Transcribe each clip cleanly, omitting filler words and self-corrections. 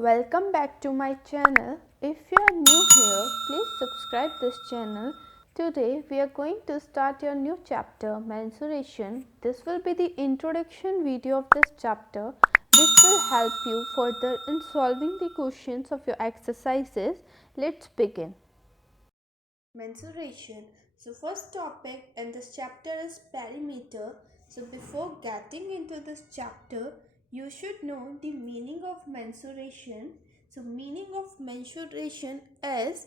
Welcome back to my channel. If you are new here, please subscribe this channel. Today we are going to start your new chapter, mensuration. This will be the introduction video of this chapter which will help you further in solving the questions of your exercises. Let's begin. Mensuration. So first topic in this chapter is perimeter. So before getting into this chapter, you should know the meaning of mensuration. So meaning of mensuration is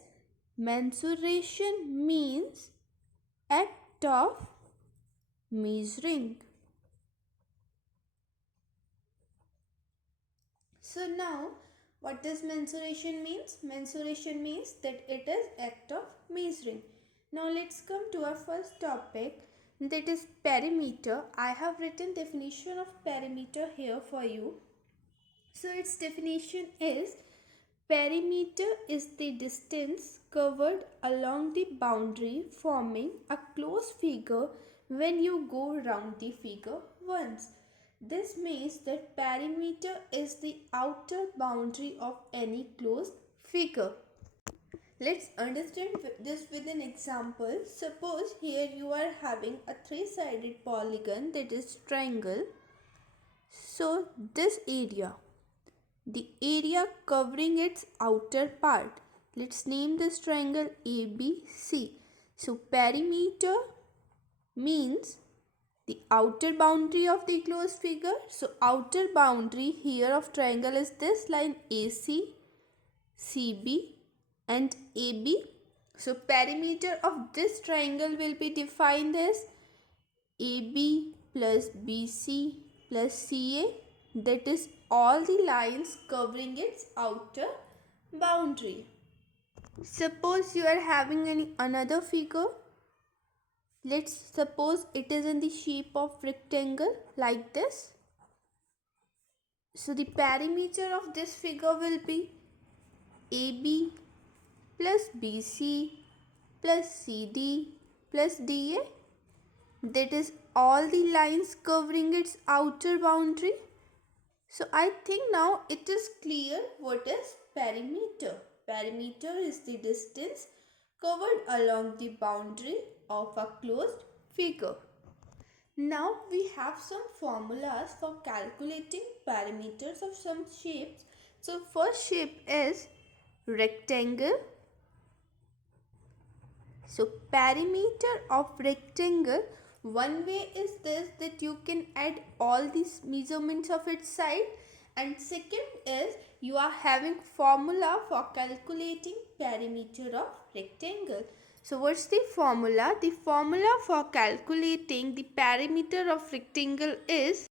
mensuration means act of measuring. So now what does mensuration means? Mensuration means that it is act of measuring. Now let's come to our first topic, that is perimeter. I have written definition of perimeter here for you. So its definition is perimeter is the distance covered along the boundary forming a closed figure when you go round the figure once. This means that perimeter is the outer boundary of any closed figure. Let's understand this with an example. Suppose here you are having a three-sided polygon, that is triangle. So this area, the area covering its outer part, let's name this triangle ABC. So perimeter means the outer boundary of the closed figure. So outer boundary here of triangle is this line AC, CB and AB. So perimeter of this triangle will be defined as AB plus BC plus CA, that is all the lines covering its outer boundary. Suppose you are having another figure. Let's suppose it is in the shape of rectangle like this. So the perimeter of this figure will be AB plus BC plus CD plus DA, that is all the lines covering its outer boundary. So I think now it is clear what is perimeter. Perimeter is the distance covered along the boundary of a closed figure. Now we have some formulas for calculating perimeters of some shapes. So first shape is rectangle. So perimeter of rectangle, one way is this, that you can add all these measurements of its side, and second is you are having formula for calculating perimeter of rectangle. So what's the formula? The formula for calculating the perimeter of rectangle is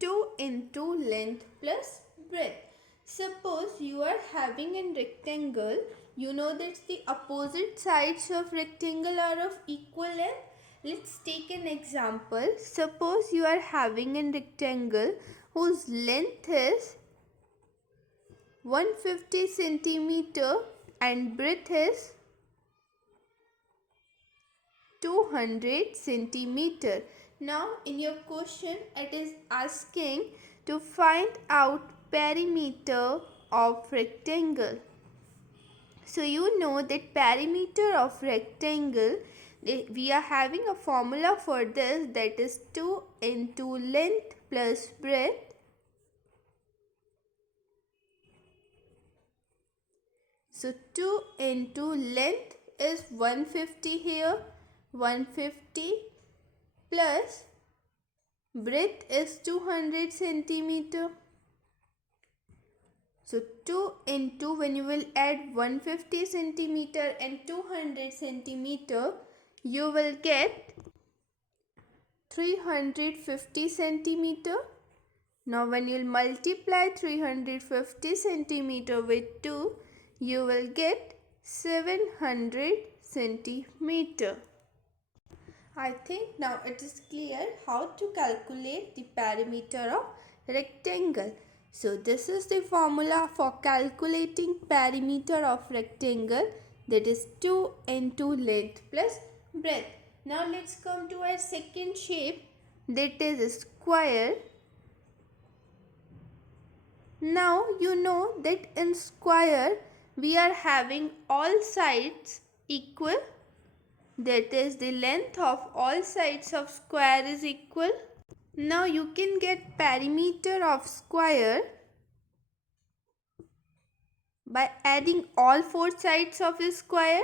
2 into length plus breadth. Suppose you are having a rectangle, you know that the opposite sides of rectangle are of equal length. Let's take an example. Suppose you are having a rectangle whose length is 150 centimeter and breadth is 200 centimeter. Now in your question it is asking to find out perimeter of rectangle. So you know that perimeter of rectangle, we are having a formula for this, that is 2 into length plus breadth. So 2 into length is 150 here, 150 plus breadth is 200 centimeter. So 2 into, when you will add 150 centimeter and 200 centimeter, you will get 350 centimeter. Now when you will multiply 350 centimeter with 2, you will get 700 centimeter. I think now it is clear how to calculate the perimeter of rectangle. So this is the formula for calculating perimeter of rectangle, that is 2 into length plus breadth. Now let's come to our second shape, that is square. Now you know that in square we are having all sides equal. That is, the length of all sides of square is equal. Now you can get perimeter of square by adding all four sides of a square,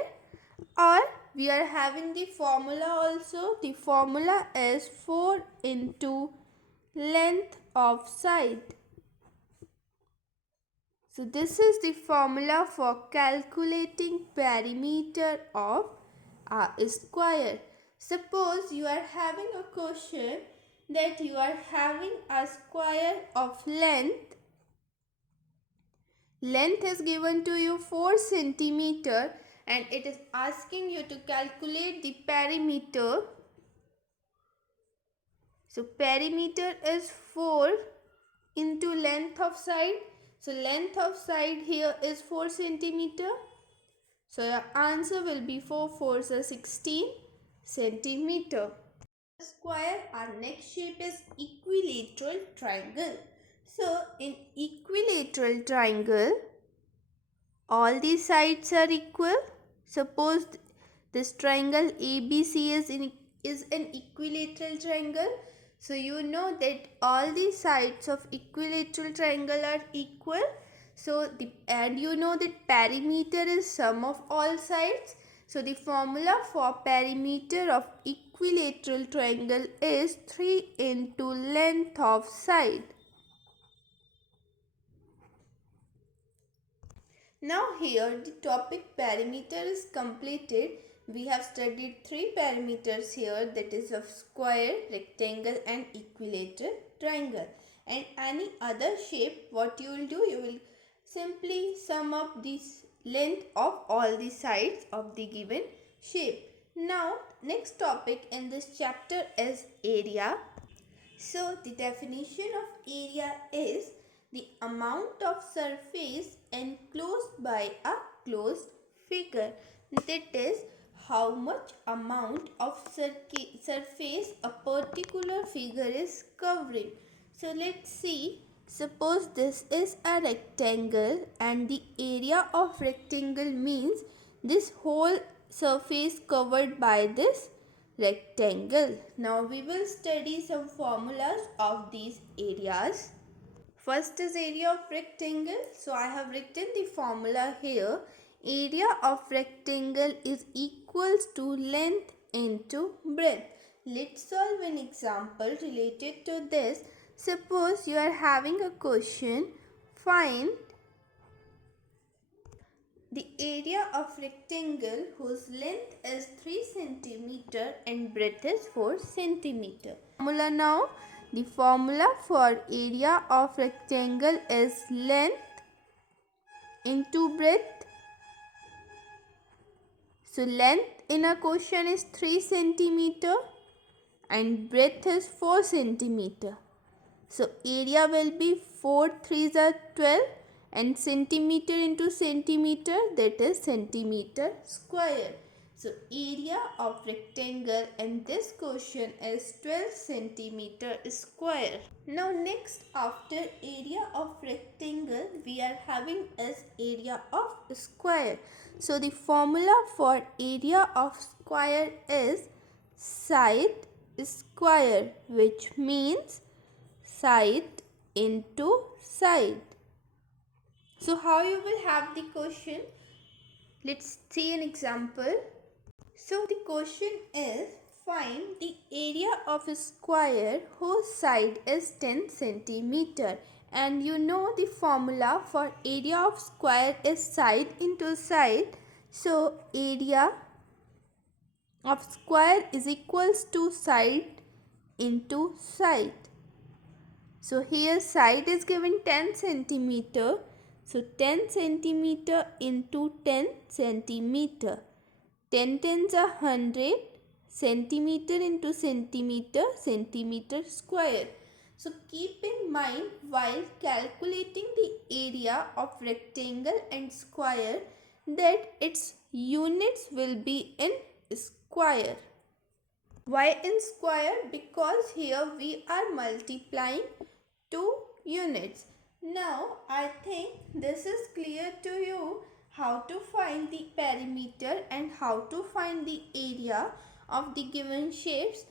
or we are having the formula also. The formula is 4 into length of side. So this is the formula for calculating perimeter of a square. Suppose you are having a question that you are having a square of length. Length is given to you 4 centimeter and it is asking you to calculate the perimeter. So perimeter is 4 into length of side. So length of side here is 4 centimeter. So your answer will be 4 4s are 16 centimeter. Square, our next shape is equilateral triangle. So in equilateral triangle, all the sides are equal. Suppose this triangle ABC is an equilateral triangle. So you know that all the sides of equilateral triangle are equal. So and you know that perimeter is sum of all sides. So the formula for perimeter of equilateral triangle is 3 into length of side. Now here the topic perimeter is completed. We have studied 3 perimeters here, that is of square, rectangle and equilateral triangle. And any other shape, what you will do, you will simply sum up this length of all the sides of the given shape. Now next topic in this chapter is area. So the definition of area is the amount of surface enclosed by a closed figure. That is, how much amount of surface a particular figure is covering. So let's see. Suppose this is a rectangle and the area of rectangle means this whole surface covered by this rectangle. Now we will study some formulas of these areas. First is area of rectangle. So I have written the formula here. Area of rectangle is equals to length into breadth. Let's solve an example related to this. Suppose you are having a question. Find the area of rectangle whose length is 3 cm and breadth is 4 cm. Formula now. The formula for area of rectangle is length into breadth. So length in a question is 3 cm and breadth is 4 cm. So area will be 4 3s are 12 and centimeter into centimeter, that is centimeter square. So area of rectangle in this question is 12 centimeter square. Now next, after area of rectangle we are having is area of square. So the formula for area of square is side square, which means side into side. So how you will have the question? Let's see an example. So the question is, find the area of a square whose side is 10 centimeter. And you know the formula for area of square is side into side. So area of square is equals to side into side. So here side is given 10 centimeter. So 10 centimeter into 10 centimeter. 10 tens are 100. Centimeter into centimeter, centimeter square. So keep in mind while calculating the area of rectangle and square that its units will be in square. Why in square? Because here we are multiplying two units. Now I think this is clear to you how to find the perimeter and how to find the area of the given shapes